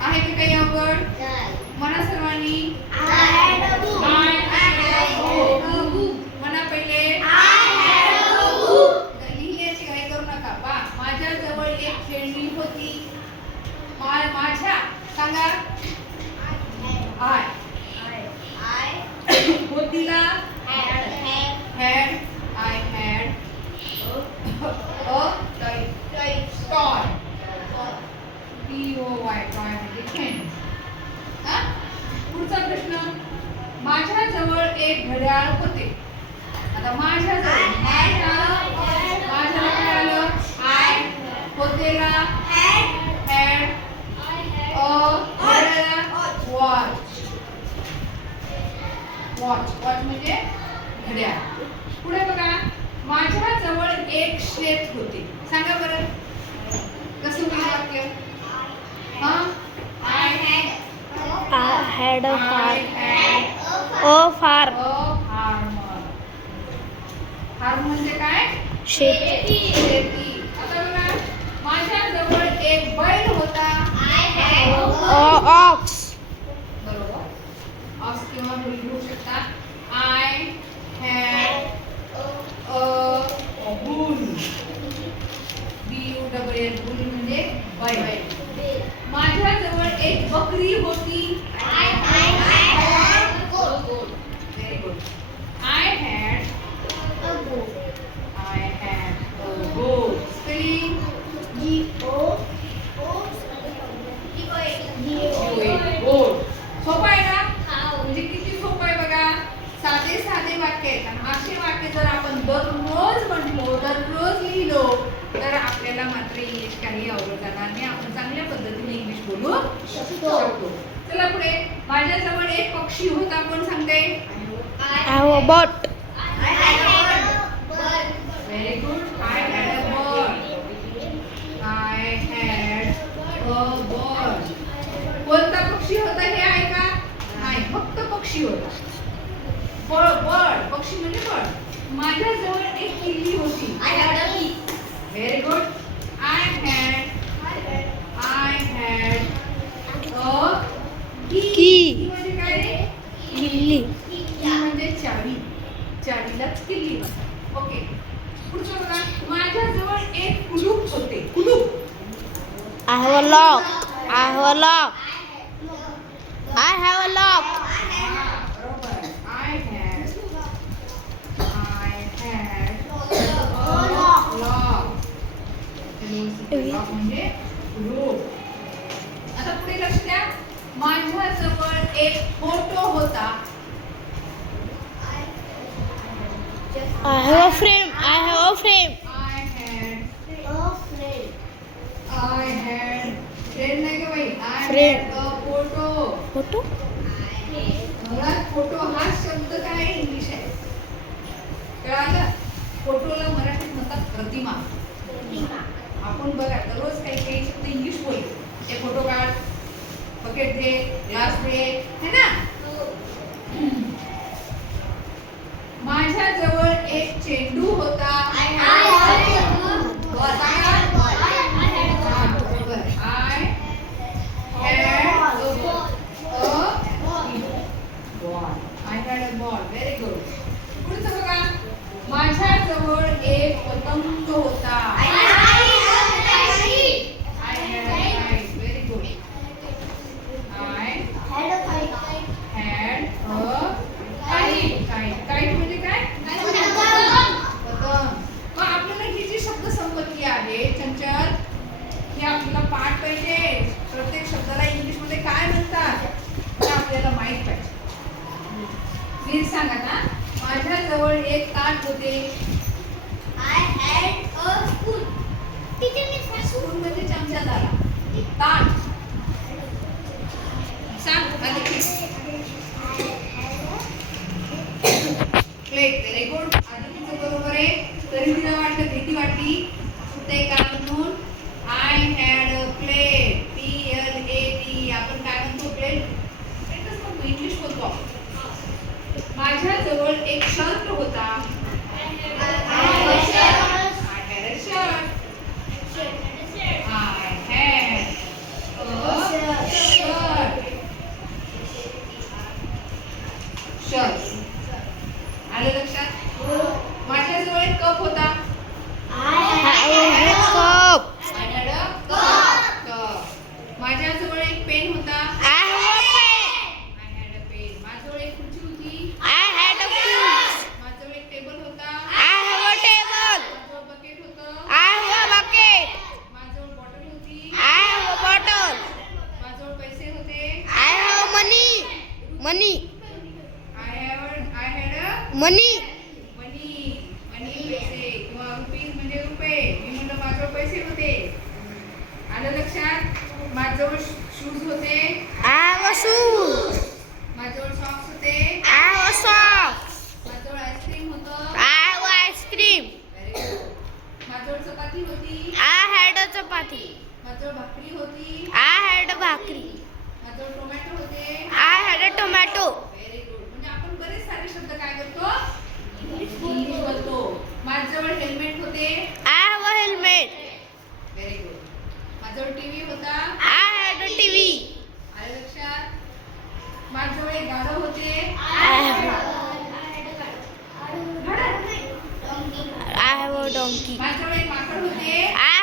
आहे की काही अवघड? म्हणा सर्वांनी. म्हणा पहिले. लिहिण्याची घाई करू नका. पहा, माझ्याजवळ एक खेळणी होती. माझ्या सांगा. आय होतीला had. I had a toy. Toy म्हणजे खेळणी. पुढचा प्रश्न. माझ्याजवळ एक घड्याळ होते. आता माझ्याजवळ काय आलं? आय होतेला had वॉच म्हणजे घड्याळ. पुढे बघा. माझ्याजवळ एक शेत होते. सांगा बरं कसं होईल वाक्य? I had a farm. Farm म्हणजे काय? शेती. आता बघा. माझ्याजवळ एक बैल होता. ox. बरोबर. ऑक्स किंवा बैल घेऊ शकता. I had a bull. bull म्हणजे बैल. माझ्याजवळ एक बकरी होती. Very good. I had a goat. Spelling goat. सोपं आहे ना? म्हणजे किती सोपं आहे बघा. साधे वाक्य आहेत. आणि असे वाक्य जर आपण दररोज म्हटलो, दररोज लिहिलो तर आपल्याला मात्र इंग्लिश काही अवघड जाणार नाही. आपण चांगल्या पद्धतीने इंग्लिश बोलू शकतो. चला पुढे. माझ्याजवळ एक पक्षी होता. कोण सांगते? Bird. Very good. I had a bird. कोणता पक्षी होता हे आहे का? नाही, फक्त पक्षी होता. बर्ड पक्षी म्हणजे बर्ड. माझ्याजवळ एक किल्ली होती. Very good. I had a key. म्हणजे काय रे? किल्ली. म्हणजे चावी. चावीलाच किल्ली. ओके. पुढचं बघा. माझ्याजवळ एक कुलूप होते. कुलूप. I have a lock. बरोबर. I had lock. म्हणजे कुलूप. आता पुढे लक्ष द्या. माझ्याजवळ एक फोटो होता. I have a frame. I had friend नाही का बाई? Frame. फोटो. मुळात फोटो हा शब्द काय इंग्लिश आहे? कळालं? फोटोला मराठीत म्हणतात प्रतिमा. आपण बघा रोज काही शब्द इंग्लिश बोलतो. ते फोटो काढ, बकेट दे, ग्लास दे, है ना? माझ्याजवळ एक चेंडू होता. I had a ball. Very good. पुढचं बघा. माझ्याजवळ एक पतंग होता. I had a kite. Very good. I had a kite. Kite म्हणजे काय? पतंग. मग आपल्याला ही जी शब्द संपत्ती आहे चंचल, ही आपल्याला पाठ पाहिजे. प्रत्येक शब्दाला इंग्लिश मध्ये काय म्हणतात ते आपल्याला माहित पाहिजे. नीट सांगा ना. माझ्याजवळ एक ताट होते. I had a spoon. Spoon म्हणजे चमचा झाला. ताट सांग. प्लेट. Very good. आधी तुझं बरोबर आहे. तरी तिला वाटलं भीती वाटली. ते काय म्हणून I had a plate. PLAT. आपण काय म्हणतो? प्लेट. प्लेटच म्हणतो. इंग्लिश बोलतो. माझ्याजवळ एक शर्ट होता. I had a shirt. I had माझ्याजवळ शूज होते. I have a shoe. माझ्याजवळ सॉक्स होते. I have a socks. माझ्याजवळ आईस्क्रीम होतं. I have ice cream. Very good. माझ्याजवळ चपाती होती. I had a chapati. माझ्याजवळ भाकरी होती. I had a bhakri. माझ्याजवळ टोमॅटो होते. I had a tomato. Very good. म्हणजे आपण बरेच सारे शब्द काय करतो इंग्लिश बोलतो. माझ्याजवळ हेल्मेट होते. I have a helmet. Very good. माझ्याजवळ टीव्ही होता. I had a TV. आलं लक्षात. माझ्याजवळ एक गाढव होते. I have a donkey. माझ्याजवळ एक माकड होते. I